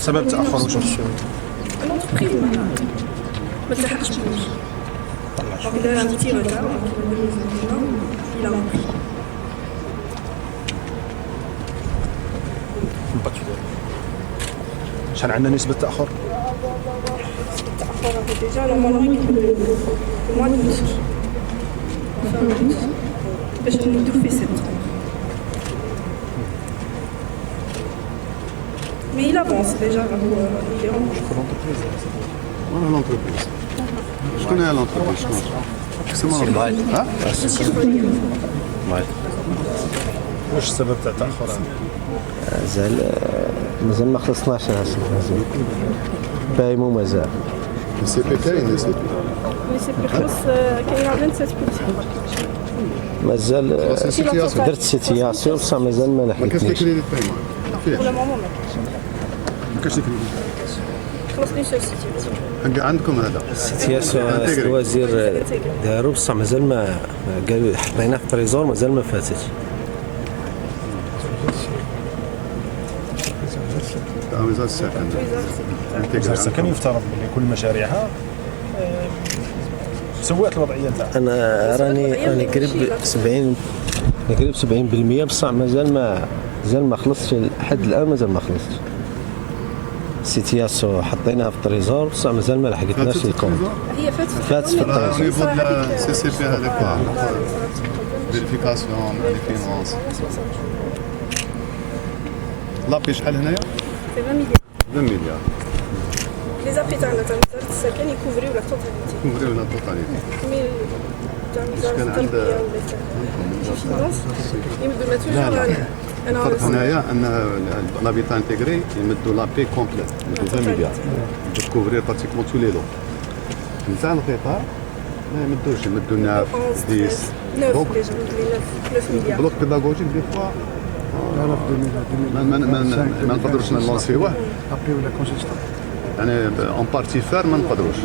سبب التاخر واش هو؟ لونتربريز ما تلحقش تموت. دونك دار ان بتي روتار الى شحال عندنا نسبه تاخر؟ التاخر ديجا نورمالمون يكون موان دوت باش نبدو في سبتمبر. Mais il avance déjà, il est en وانا لونتربريز شكون هي لونتربريز؟ شكون ها؟ واش السبب تاع التاخر؟ مازال ما خلصناش هاسي مازال بايمو مازال سي بي كاين سي بي Mais c'est plus خلص كاين 27 مازال سيتياسيون درت سيتياسيون بصح مازال ما ما كانش لحقتنيش. ليكريديت بايمون فيه ولا ماما ما كانش ما كانش ليكريديت خلص لي سير سيتياسيون. عندكم هذا سيتياسيون الوزير دارو بصح مازال ما قالوا حطيناه في التريزور مازال ما فاتش. وزارة السكن وزاره السكن يفترض بلي كل مشاريعها سوات الوضعيه تاعها. انا راني قريب 70% بصح مازال ما خلصش لحد الان مازال ما خلصش. سيتياسيون حطيناها في التريزور بصح مازال ما لحقتناش الكون. هي فاتت في الطريق. au niveau de la CCP هذاك فيريفيكاسيون لي فينانس لابي شحال هنايا؟ c'est 20 milliards. 2 مليار Les appels تاعنا تاع وزارة السكن يكوفريو لا توتاليتي. كوفريو لا توتاليتي مي تاع وزارة كان عند- التربية ولا تاع الفينانس يمدوا لنا لا. توجور الفرق هنايا ان لابيتا انتيغري يمدوا لابي كومبليت يمدوا 20 مليار تكوفري براتيكمون تو لي لو نتاع القطاع ما يمدوش يمدوا لنا 10 9 دونك ديجا 9 مليار. بلوك بيداغوجيك دي فوا ما نقدروش نلونسيوه يعني اون بارتي فار ما نقدروش